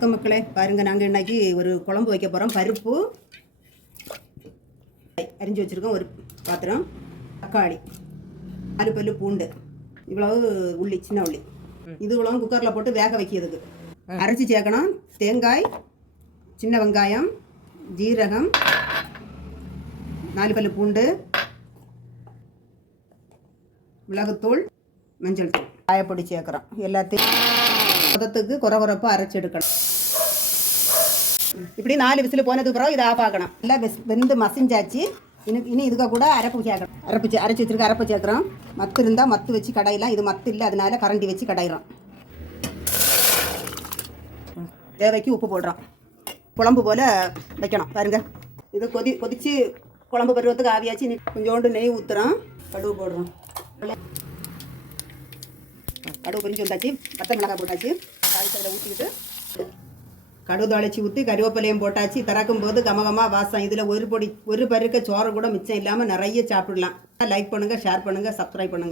வணக்கம் மக்களே, பாருங்கள் நாங்கள் இன்னைக்கு ஒரு குழம்பு வைக்க போகிறோம். பருப்பு அரிஞ்சு வச்சுருக்கோம், ஒரு பாத்திரம், தக்காளி, 4 பல்லு பூண்டு, இவ்வளவு உள்ளி, சின்ன உள்ளி, இது இவ்வளவு குக்கரில் போட்டு வேக வைக்கிறதுக்கு அரைச்சி சேர்க்கணும். தேங்காய், சின்ன வெங்காயம், ஜீரகம், 4 பல்லு பூண்டு, மிளகுத்தூள், மஞ்சள் தூள், காயப்பொடி சேர்க்குறோம். எல்லாத்தையும் மொத்தத்துக்கு குறப்பாக அரைச்சி எடுக்கணும். இப்படி 4 விசில் போனதுக்கு பிறகு இதை ஆஃப் ஆக்கணும். எல்லாம் வெந்து மசிஞ்சாச்சு. இனி இதுக்கு கூட அரைப்பு சேர்க்கணும். அரைச்சி வச்சுருக்க அரைப்பு சேர்க்குறோம். மத்து இருந்தால் மத்து வச்சு கடையலாம். இது மத்து இல்லை, அதனால கரண்டி வச்சு கடையிறோம். தேவைக்கு உப்பு போடுறோம். குழம்பு போல் வைக்கணும். பாருங்க, இது கொதித்து குழம்பு பருவத்துக்கு ஆவியாச்சு. கொஞ்சோண்டு நெய் ஊற்றுறோம். கடுகு போடுறோம். கடுகு பொரிஞ்சு வந்தாச்சு. பச்சை மிளகாய் போட்டாச்சு. தாளிச்சதில் ஊற்றிக்கிட்டு கடுகு தாளிச்சு ஊற்றி கருவேப்பிலையும் போட்டாச்சு. திறக்கும் போது கமகமாக வாசம். இதில் ஒரு பருக்க சோறு கூட மிச்சம் இல்லாமல் நிறைய சாப்பிடலாம். லைக் பண்ணுங்கள், ஷேர் பண்ணுங்கள், சப்ஸ்கிரைப் பண்ணுங்கள்.